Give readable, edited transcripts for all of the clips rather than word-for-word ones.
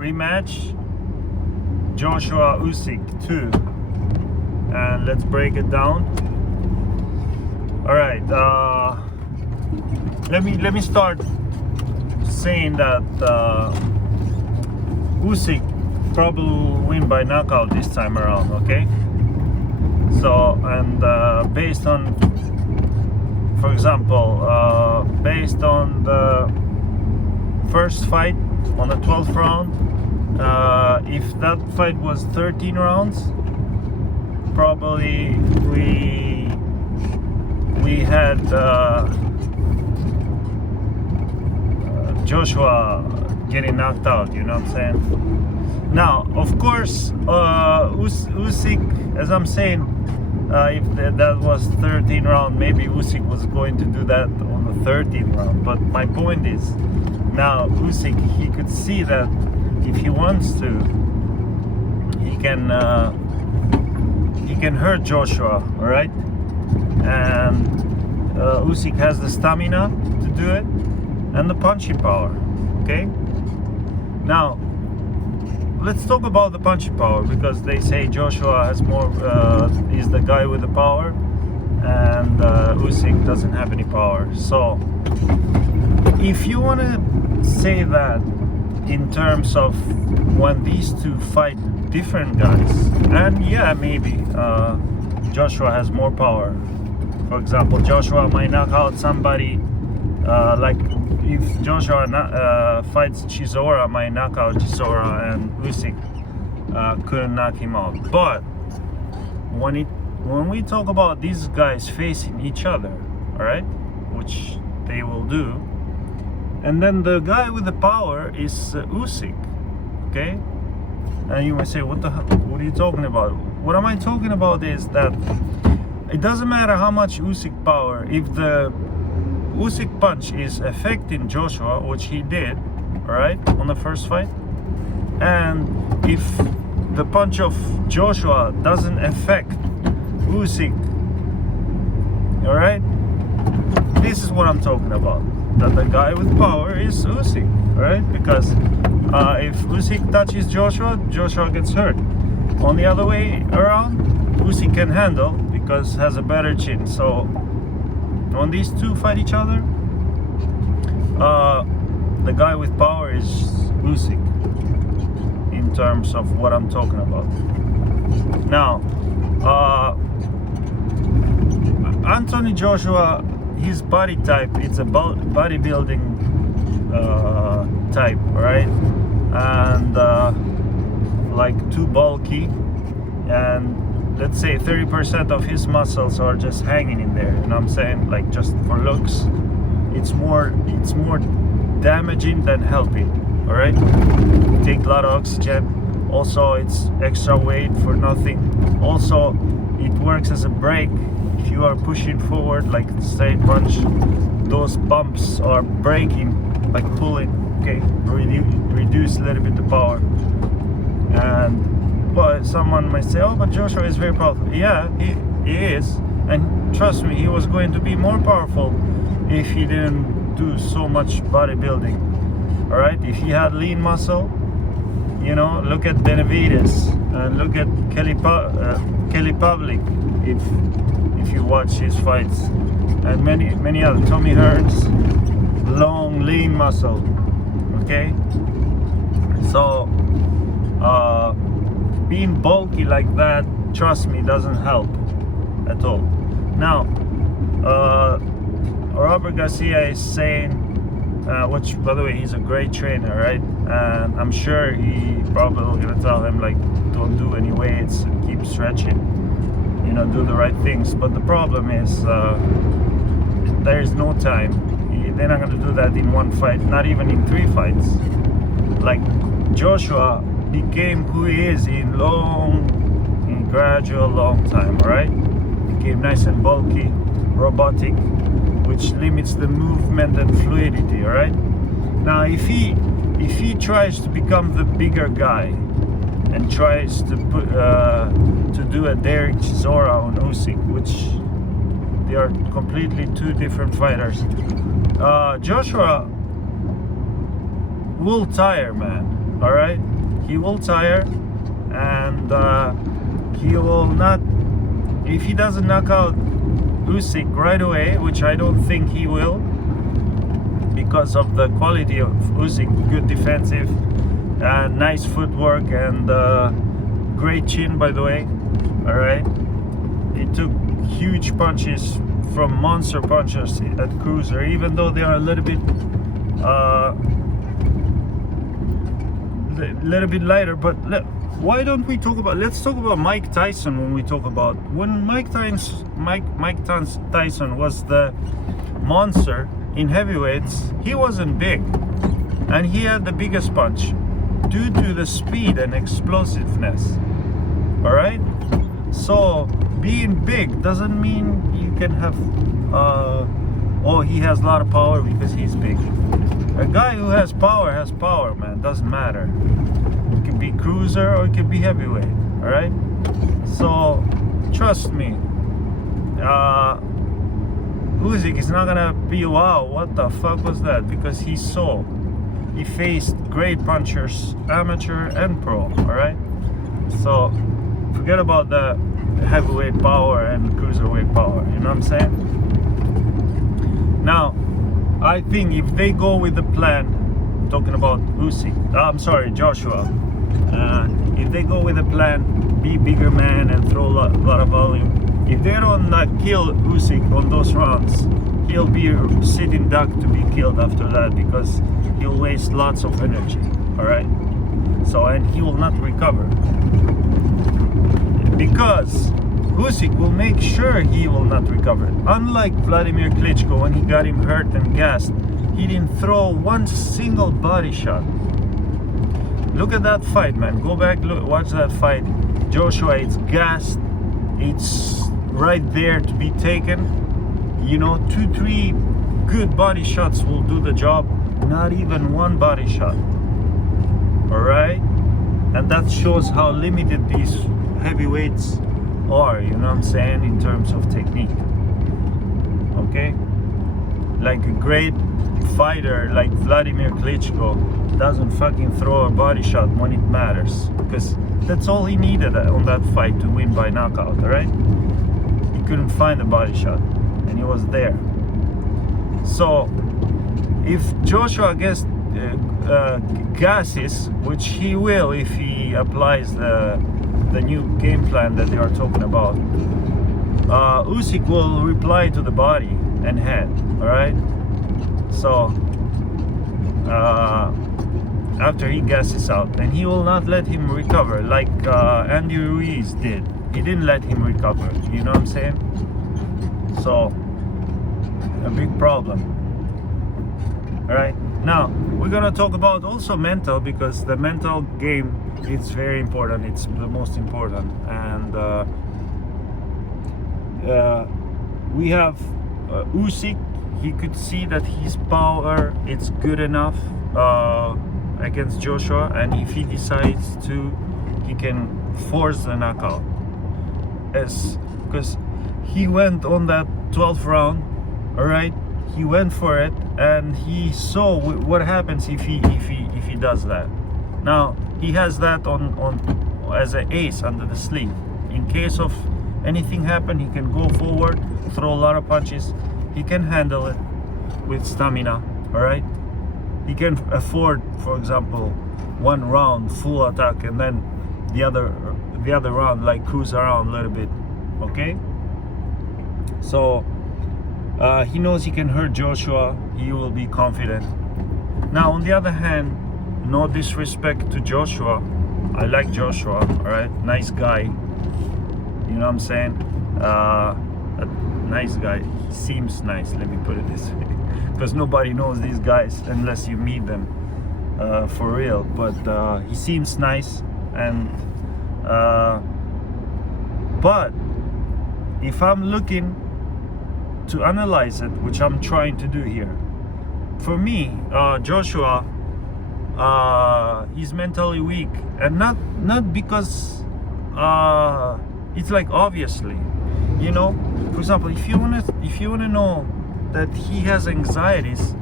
rematch, Joshua Usuk 2, and let's break it down. All right, let me start saying that Usuk probably will win by knockout this time around. Okay, so and based on, for example, based on the first fight on the 12th round, if that fight was 13 rounds, probably we had Joshua getting knocked out, you know what I'm saying? Now, of course, Usuk, as I'm saying, if that was 13 round, maybe Usuk was going to do that on the 13th round. But my point is, now Usuk, he could see that if he wants to, he can hurt Joshua, all right? And Usuk has the stamina to do it and the punching power. Okay. Now, let's talk about the punching power, because they say Joshua has more, is the guy with the power, and Usuk doesn't have any power. So, if you want to say that in terms of when these two fight different guys, and yeah, maybe Joshua has more power. For example, Joshua might knock out somebody, like if Joshua fights Chisora, might knock out Chisora, and Usuk couldn't knock him out. But when we talk about these guys facing each other, all right, which they will do, and then the guy with the power is Usuk, okay? And you might say, what are you talking about? What am I talking about is that it doesn't matter how much Usuk power, if the Usuk punch is affecting Joshua, which he did, right, on the first fight, and if the punch of Joshua doesn't affect Usuk, all right, this is what I'm talking about. That the guy with power is Usuk, right? Because if Usuk touches Joshua, Joshua gets hurt. On the other way around, Usuk can handle because has a better chin. So when these two fight each other, the guy with power is Usuk in terms of what I'm talking about. Now, Anthony Joshua, his body type, it's a bodybuilding type, right? And like too bulky, and let's say 30% of his muscles are just hanging in there, you know what I'm saying? Like just for looks, it's more damaging than helping, all right? You take a lot of oxygen. Also, it's extra weight for nothing. Also, it works as a brake. If you are pushing forward, like straight punch, those bumps are braking, like pulling, okay? Reduce a little bit the power. And but someone might say, oh, but Joshua is very powerful. Yeah, he is. And trust me, he was going to be more powerful if he didn't do so much bodybuilding. All right, if he had lean muscle, you know, look at Benavides and look at Kelly Public, if you watch his fights, and many other, Tommy Hearns, long lean muscle. Okay, so being bulky like that, trust me, doesn't help at all. Now, Robert Garcia is saying, which by the way, he's a great trainer, right? And I'm sure he probably gonna tell him like, don't do any weights, keep stretching, you know, do the right things. But the problem is, there is no time. They're not gonna do that in one fight, not even in 3 fights. Like Joshua became who he is in gradual long time, right? Became nice and bulky, robotic, which limits the movement and fluidity, all right? Now, if he tries to become the bigger guy and tries to do a Derek Chisora on Usuk, which they are completely two different fighters, Joshua will tire, man, all right? he will tire, and he will not. If he doesn't knock out Usuk right away, which I don't think he will, because of the quality of Usuk, good defensive, nice footwork, and great chin, by the way. All right, he took huge punches from monster punchers at cruiser, even though they are a little bit lighter. But why don't we talk about? Let's talk about Mike Tyson when we talk about when Mike Tyson was the monster in heavyweights. He wasn't big, and he had the biggest punch due to the speed and explosiveness. All right, so being big doesn't mean you can have oh, he has a lot of power because he's big. A guy who has power, man. Doesn't matter. It could be cruiser or it could be heavyweight. All right, so trust me, Usuk is not gonna be, wow, what the fuck was that, because he faced great punchers, amateur and pro. All right, so forget about the heavyweight power and cruiserweight power, you know what I'm saying? Now, I think if they go with the plan, talking about Joshua, if they go with the plan, be bigger man and throw a lot of volume, if they don't kill Usuk on those rounds, he'll be a sitting duck to be killed after that, because he'll waste lots of energy. All right, so, and he will not recover, because Usuk will make sure he will not recover. Unlike Vladimir Klitschko, when he got him hurt and gassed, he didn't throw one single body shot. Look at that fight, man. Go back, watch that fight. Joshua, it's gassed. It's right there to be taken. You know, 2-3 good body shots will do the job. Not even one body shot. All right? And that shows how limited these heavyweights are, you know what I'm saying, in terms of technique. Okay, like a great fighter like Vladimir Klitschko doesn't fucking throw a body shot when it matters, because that's all he needed on that fight to win by knockout. All right, he couldn't find a body shot, and he was there. So if Joshua gets gases, which he will if he applies the new game plan that they are talking about, Usuk will reply to the body and head. All right, so after he gasses out, and he will not let him recover like Andy Ruiz did. He didn't let him recover, you know what I'm saying? So a big problem. All right, now we're gonna talk about also mental, because the mental game is very important. It's the most important. And we have Usuk. He could see that his power it's good enough against Joshua, and if he decides to, he can force the knockout. Because he went on that 12th round. All right, he went for it, and he saw what happens if he does that. Now he has that on as an ace under the sleeve. In case of anything happen, he can go forward, throw a lot of punches. He can handle it with stamina. All right, he can afford, for example, one round full attack, and then the other round like cruise around a little bit. Okay, so he knows he can hurt Joshua. He will be confident. Now on the other hand, no disrespect to Joshua, I like Joshua, all right, nice guy, you know what I'm saying, a nice guy. He seems nice, let me put it this way, because nobody knows these guys unless you meet them for real. But he seems nice, and but if I'm looking to analyze it, which I'm trying to do here, for me, Joshua, he's mentally weak, and not because it's like obviously, you know. For example, if you wanna know that he has anxieties,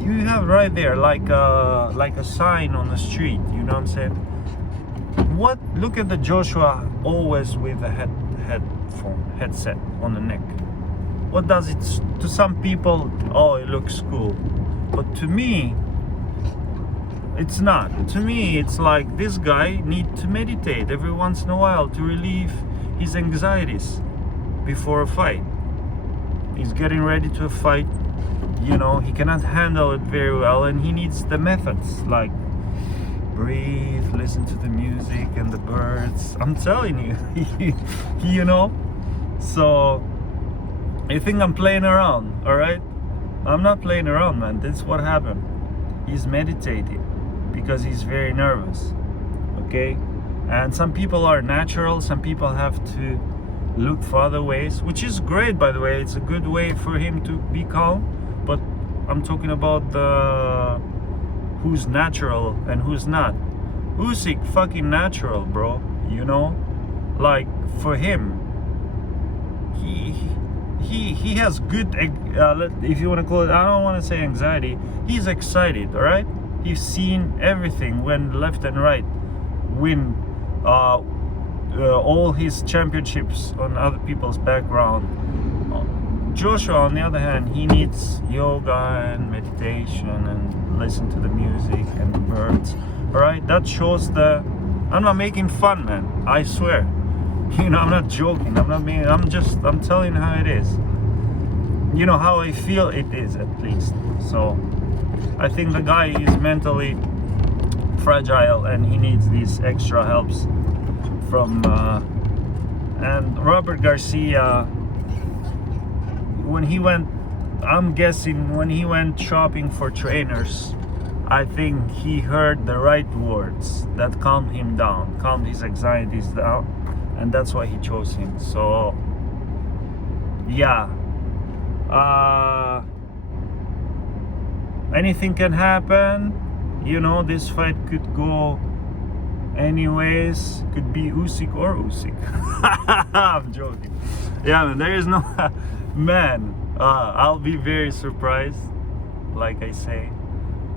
you have right there like a sign on the street, you know what I'm saying. what? Look at the Joshua always with a headset on the neck. What does it to some people? Oh, it looks cool, but to me, it's not. To me, it's like this guy need to meditate every once in a while to relieve his anxieties before a fight. He's getting ready to a fight. You know, he cannot handle it very well, and he needs the methods like breathe, listen to the music and the birds. I'm telling you, you know. So you think I'm playing around? All right, I'm not playing around, man. This is what happened. He's meditating because he's very nervous. Okay, and some people are natural. Some people have to look for other ways, which is great, by the way. It's a good way for him to be calm. But I'm talking about the who's natural and who's not. Usuk fucking natural, bro. You know, like for him, he has good. If you want to call it, I don't want to say anxiety. He's excited, all right. He's seen everything, went left and right, win all his championships on other people's background. Joshua, on the other hand, he needs yoga and meditation and listen to the music and the birds. All right, that shows the. I'm not making fun, man. I swear. You know, I'm not joking. I'm telling how it is. You know how I feel it is, at least. So, I think the guy is mentally fragile and he needs these extra helps from. And Robert Garcia. When he went, I'm guessing when he went shopping for trainers, I think he heard the right words that calmed him down, calmed his anxieties down, and that's why he chose him. So, yeah, anything can happen. You know, this fight could go anyways. Could be Usuk or Usuk. I'm joking. Yeah, man, there is no. Man, I'll be very surprised, like I say.